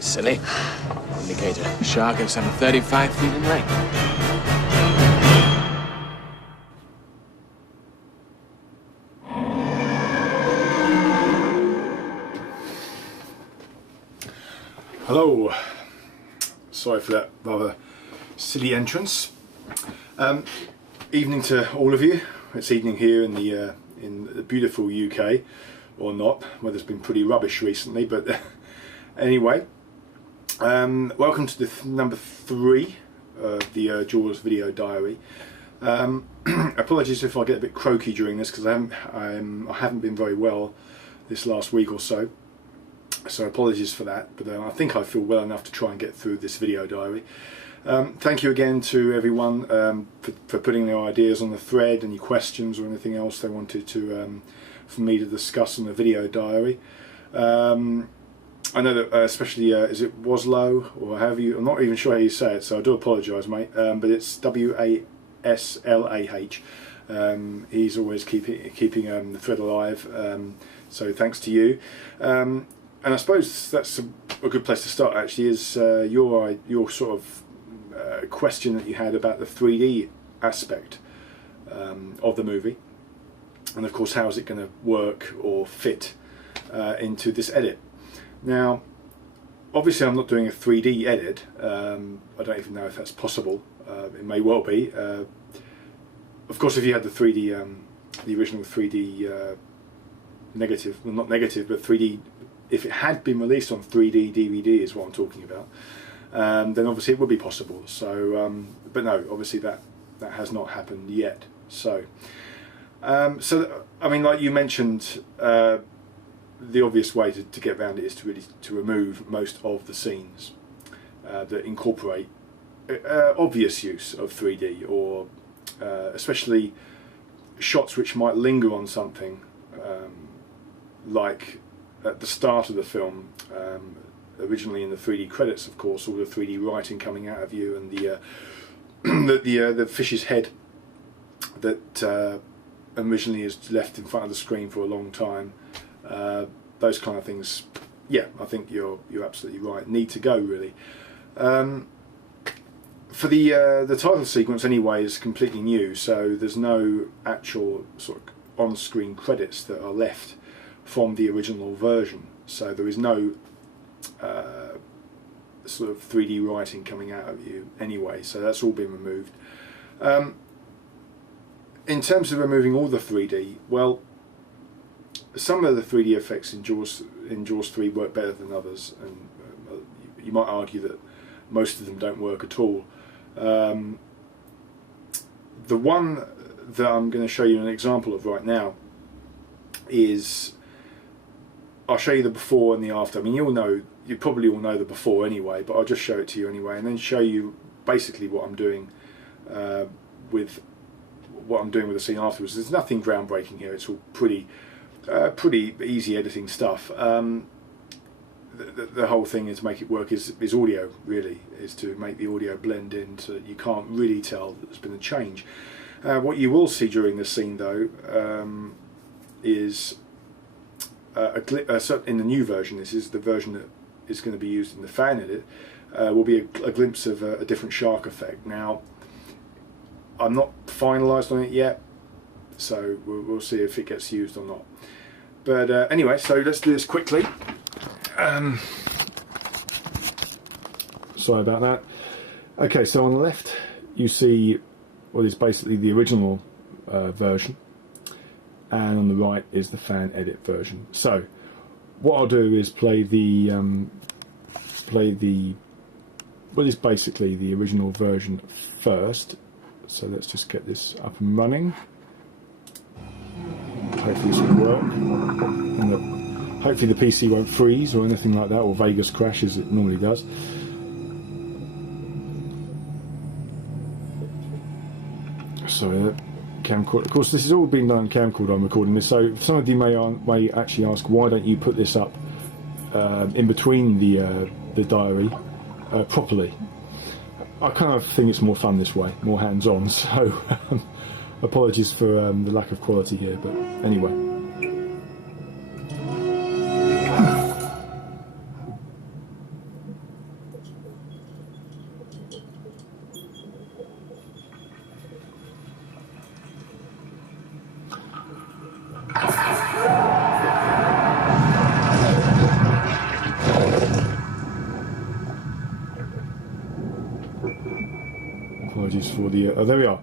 Silly. Indicate a shark of some 35 feet in length. Hello. Sorry for that rather silly entrance. Evening to all of you. It's evening here in the beautiful UK, or not. Weather's been pretty rubbish recently, but anyway. Welcome to the number 3 of the Jaws video diary. Apologies if I get a bit croaky during this, because I haven't been very well this last week or so. So apologies for that, but I think I feel well enough to try and get through this video diary. Thank you again to everyone for putting their ideas on the thread, any questions or anything else they wanted to for me to discuss in the video diary. I know that especially, is it Waslow, or however you, I'm not even sure how you say it, so I do apologise, mate, but it's W-A-S-L-A-H. He's always keeping the thread alive, so thanks to you. And I suppose that's a good place to start, actually, is your sort of question that you had about the 3D aspect of the movie, and of course how is it going to work or fit into this edit. Now, obviously I'm not doing a 3D edit. I don't even know if that's possible. It may well be. Of course, if you had the 3D, the original 3D negative, well, not negative, but 3D, if it had been released on 3D DVD is what I'm talking about, then obviously it would be possible. So, but no, obviously that has not happened yet. So, so I mean, like you mentioned, the obvious way to get around it is to remove most of the scenes that incorporate obvious use of 3D, or especially shots which might linger on something, like at the start of the film, originally in the 3D credits, of course, all the 3D writing coming out of you, and the fish's head that originally is left in front of the screen for a long time. Those kind of things, yeah, I think you're absolutely right, need to go, really. For the title sequence anyway is completely new, so there's no actual sort of on-screen credits that are left from the original version, so there is no sort of 3D writing coming out of you anyway, so that's all been removed. In terms of removing all the 3D, well, some of the 3D effects in Jaws 3 work better than others, and you might argue that most of them don't work at all. The one that I'm going to show you an example of right now is, I'll show you the before and the after. I mean, you probably all know the before anyway, but I'll just show it to you anyway, and then show you basically what I'm doing with the scene afterwards. There's nothing groundbreaking here. It's all pretty easy editing stuff. The whole thing is make it work is audio, really, is to make the audio blend in so that you can't really tell that there's been a change. What you will see during this scene, though, is in the new version, this is the version that is going to be used in the Fanedit, will be a glimpse of a different shark effect. Now, I'm not finalised on it yet, so we'll see if it gets used or not. But anyway, so let's do this quickly. Sorry about that. Okay, so on the left you see what is basically the original version, and on the right is the Fanedit version. So what I'll do is play what is basically the original version first. So let's just get this up and running. Hopefully this will work, and hopefully the PC won't freeze or anything like that, or Vegas crash as it normally does. So camcorder, of course this has all been done on camcorder. I'm recording this, so some of you may actually ask, why don't you put this up in between the diary properly? I kind of think it's more fun this way, more hands-on, so apologies for the lack of quality here, but anyway. apologies for the... oh, there we are.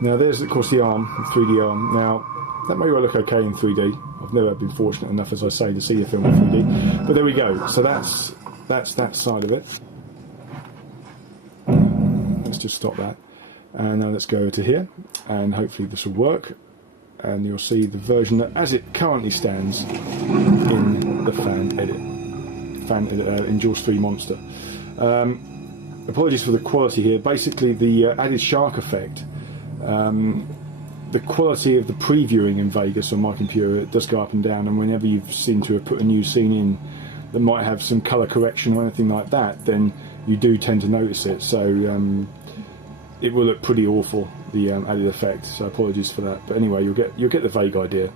Now there's of course the arm, the 3D arm. Now that may well look okay in 3D. I've never been fortunate enough, as I say, to see a film in 3D. But there we go. So that's that side of it. Let's just stop that. And now let's go to here, and hopefully this will work. And you'll see the version that, as it currently stands in the Fanedit in Jaws 3 Monster. Apologies for the quality here. Basically, the added shark effect, the quality of the previewing in Vegas on my computer, it does go up and down, and whenever you seem to have put a new scene in that might have some colour correction or anything like that, then you do tend to notice it. So it will look pretty awful, the added effect, so apologies for that. But anyway, you'll get the vague idea.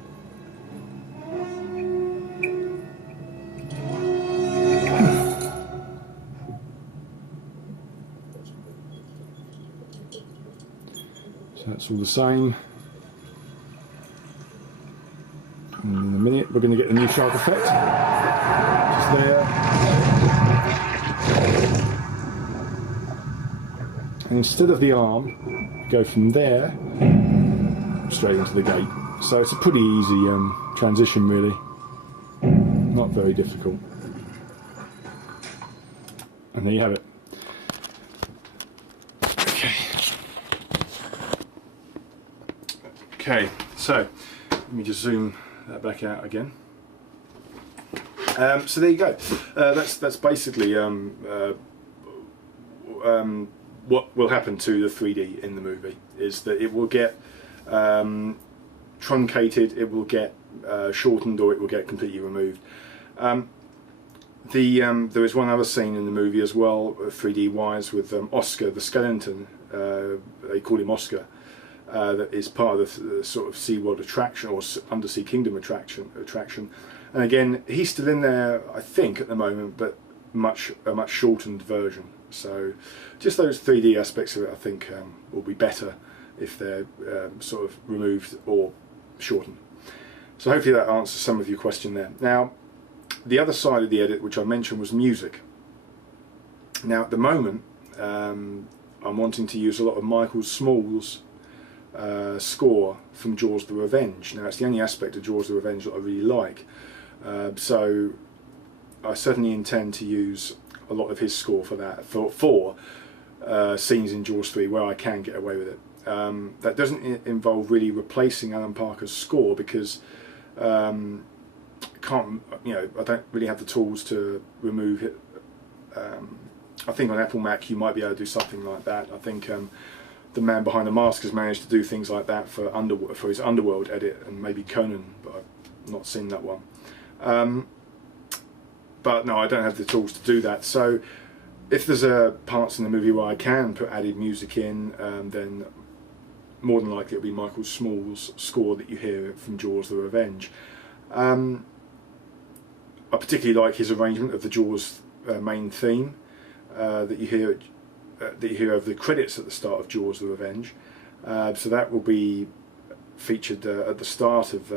So that's all the same. And in a minute we're going to get the new shark effect. Just there. And instead of the arm, go from there straight into the gate. So it's a pretty easy transition, really. Not very difficult. And there you have it. Okay, so let me just zoom that back out again. So there you go. That's basically what will happen to the 3D in the movie, is that it will get truncated, it will get shortened, or it will get completely removed. There is one other scene in the movie as well, 3D wise, with Oscar the skeleton. They call him Oscar. That is part of the sort of SeaWorld attraction, or Undersea Kingdom attraction. And again, he's still in there, I think, at the moment, but a much shortened version. So just those 3D aspects of it, I think, will be better if they're sort of removed or shortened. So hopefully that answers some of your question there. Now, the other side of the edit, which I mentioned, was music. Now, at the moment, I'm wanting to use a lot of Michael Small's score from Jaws the Revenge. Now, it's the only aspect of Jaws the Revenge that I really like. So I certainly intend to use a lot of his score for that, for scenes in Jaws 3 where I can get away with it. That doesn't involve really replacing Alan Parker's score, because I don't really have the tools to remove it. I think on Apple Mac you might be able to do something like that. I think the man behind the mask has managed to do things like that for his Underworld edit, and maybe Conan, but I've not seen that one. But no, I don't have the tools to do that. So if there's parts in the movie where I can put added music in, then more than likely it'll be Michael Small's score that you hear from Jaws the Revenge. I particularly like his arrangement of the Jaws main theme that you hear of the credits at the start of Jaws the Revenge. So that will be featured at the start of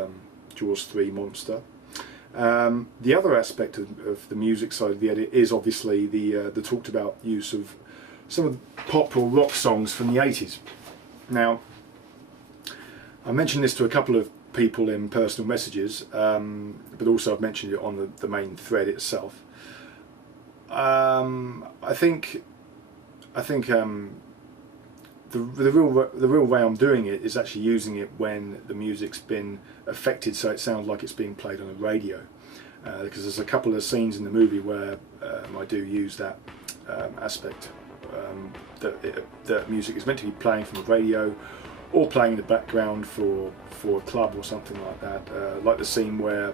Jaws 3 Monster. The other aspect of the music side of the edit is obviously the talked about use of some of the pop or rock songs from the 80s. Now, I mentioned this to a couple of people in personal messages, but also I've mentioned it on the main thread itself. I think the real way I'm doing it is actually using it when the music's been affected, so it sounds like it's being played on a radio. Because there's a couple of scenes in the movie where I do use that aspect. That music is meant to be playing from the radio, or playing in the background for a club or something like that. Like the scene where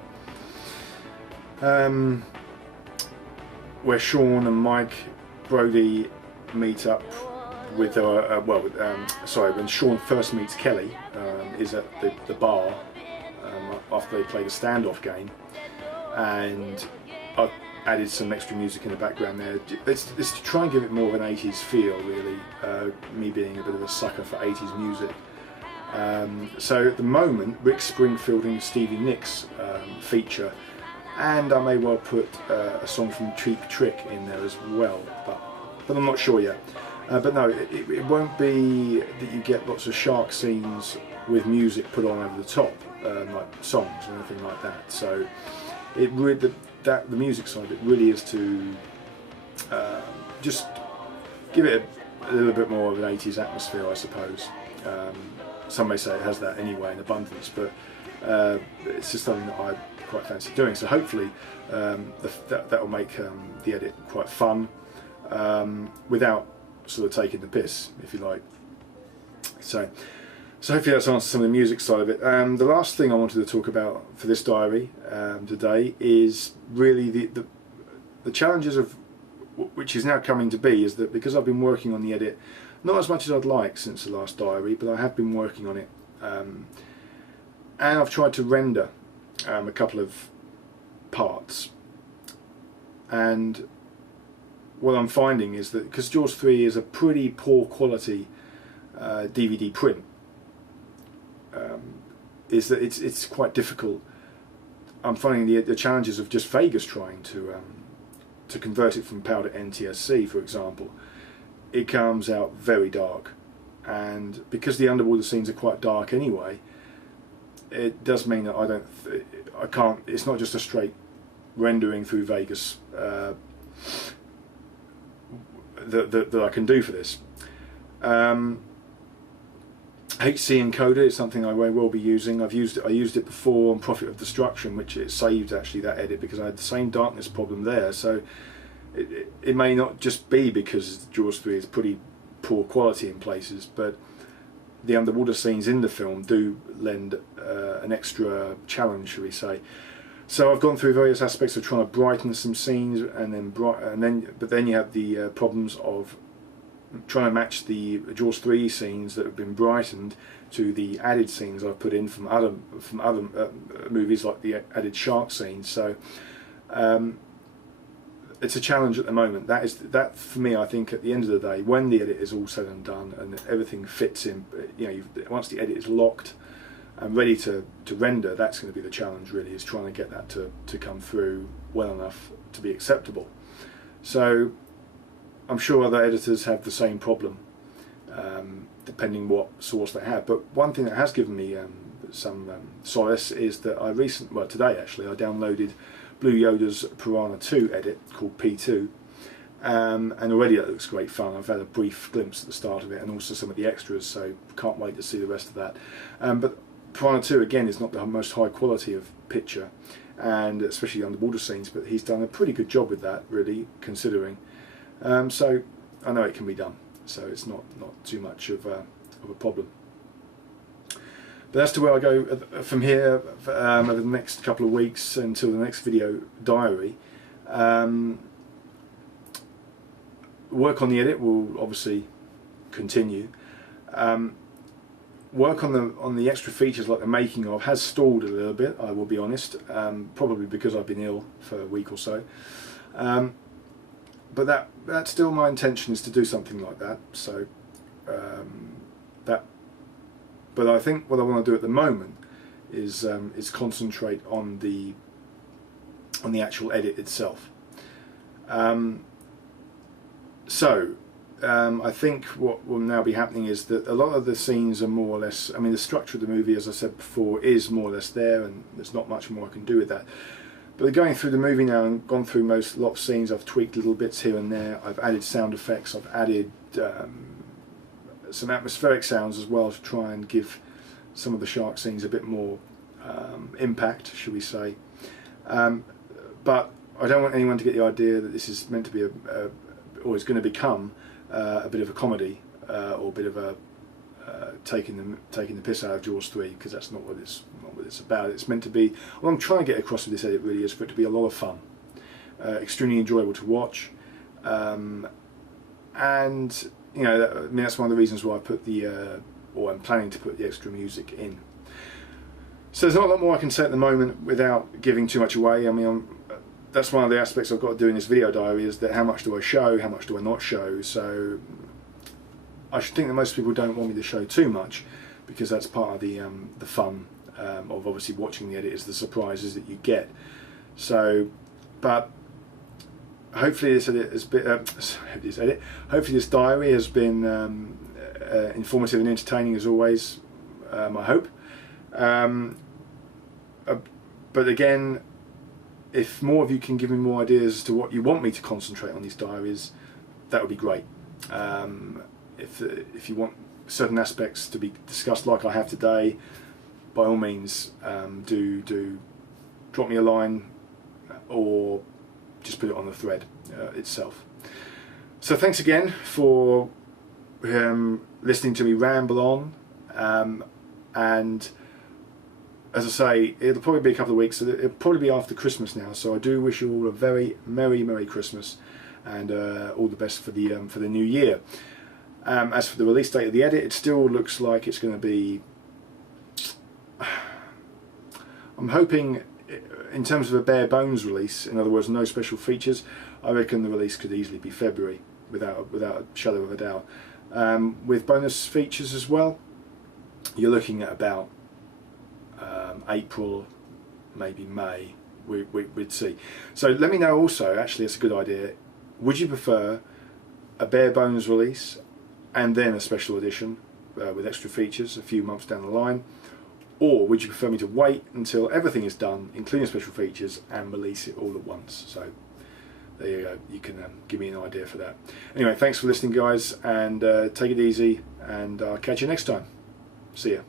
Sean and Mike Brody meet up with when Sean first meets Kelly, is at the bar after they played a standoff game, and I've added some extra music in the background there. It's to try and give it more of an 80s feel, really, me being a bit of a sucker for 80s music. So at the moment, Rick Springfield and Stevie Nicks feature, and I may well put a song from Cheap Trick in there as well, but I'm not sure yet. But no, it won't be that you get lots of shark scenes with music put on over the top, like songs or anything like that. So it really, the music side of it really is to just give it a little bit more of an 80s atmosphere, I suppose. Some may say it has that anyway in abundance, but it's just something that I quite fancy doing. So hopefully that will make the edit quite fun, without sort of taking the piss, if you like. So hopefully that's answered some of the music side of it. The last thing I wanted to talk about for this diary today is really the challenges of which is now coming to be, is that because I've been working on the edit not as much as I'd like since the last diary, but I have been working on it, and I've tried to render a couple of parts, and what I'm finding is that because Jaws 3 is a pretty poor quality DVD print, is that it's quite difficult. I'm finding the challenges of just Vegas trying to convert it from PAL to NTSC, for example. It comes out very dark, and because the underwater scenes are quite dark anyway, it does mean that I can't. It's not just a straight rendering through Vegas that I can do for this. HC encoder is something I may well be using. I used it before on Prophet of Destruction, which it saved actually that edit because I had the same darkness problem there. So it may not just be because Jaws 3 is pretty poor quality in places, but the underwater scenes in the film do lend an extra challenge, shall we say. So I've gone through various aspects of trying to brighten some scenes, but then you have the problems of trying to match the Jaws 3 scenes that have been brightened to the added scenes I've put in from other movies, like the added shark scenes. So it's a challenge at the moment. That for me, I think at the end of the day, when the edit is all said and done and everything fits in, once the edit is locked and ready to render, that's going to be the challenge really, is trying to get that to come through well enough to be acceptable. So I'm sure other editors have the same problem, depending what source they have. But one thing that has given me some solace is that today actually, I downloaded Blue Yoda's Piranha 2 edit called P2, and already that looks great fun. I've had a brief glimpse at the start of it and also some of the extras, so can't wait to see the rest of that. But Piranha 2 again is not the most high quality of picture, and especially underwater scenes, but he's done a pretty good job with that, really, considering. So I know it can be done, so it's not too much of a problem. But that's to where I go from here over the next couple of weeks until the next video diary. Work on the edit will obviously continue. Work on the extra features like the making of has stalled a little bit, I will be honest, probably because I've been ill for a week or so. But that's still my intention, is to do something like that. So but I think what I want to do at the moment is concentrate on the actual edit itself. I think what will now be happening is that a lot of the scenes are more or less, I mean, the structure of the movie, as I said before, is more or less there, and there's not much more I can do with that. But going through the movie now and gone through a lot of scenes, I've tweaked little bits here and there. I've added sound effects. I've added some atmospheric sounds as well to try and give some of the shark scenes a bit more impact, shall we say. But I don't want anyone to get the idea that this is meant to be or is going to become a bit of a comedy or a bit of a taking the piss out of Jaws 3, because that's not what it's about. It's meant to be, what I'm trying to get across with this edit really is for it to be a lot of fun, extremely enjoyable to watch, and that's one of the reasons why I put or I'm planning to put the extra music in. So there's not a lot more I can say at the moment without giving too much away. I mean, that's one of the aspects I've got to do in this video diary, is that how much do I show, how much do I not show. So I should think that most people don't want me to show too much, because that's part of the fun of obviously watching the edit, is the surprises that you get. So, but hopefully this edit has been, hopefully this diary has been informative and entertaining as always. I hope. But again, if more of you can give me more ideas as to what you want me to concentrate on these diaries, that would be great. If you want certain aspects to be discussed like I have today, by all means do drop me a line or just put it on the thread itself. So thanks again for listening to me ramble on, and as I say, it'll probably be a couple of weeks, so it'll probably be after Christmas now, so I do wish you all a very Merry Christmas and all the best for the new year. As for the release date of the edit, it still looks like it's going to be, I'm hoping, in terms of a bare bones release, in other words no special features, I reckon the release could easily be February without a shadow of a doubt. With bonus features as well, you're looking at about April, maybe May, we'd see. So let me know also, actually it's a good idea, would you prefer a bare bones release and then a special edition with extra features a few months down the line, or would you prefer me to wait until everything is done, including special features, and release it all at once? So there you go, you can give me an idea for that. Anyway, thanks for listening guys, and take it easy, and I'll catch you next time. See ya.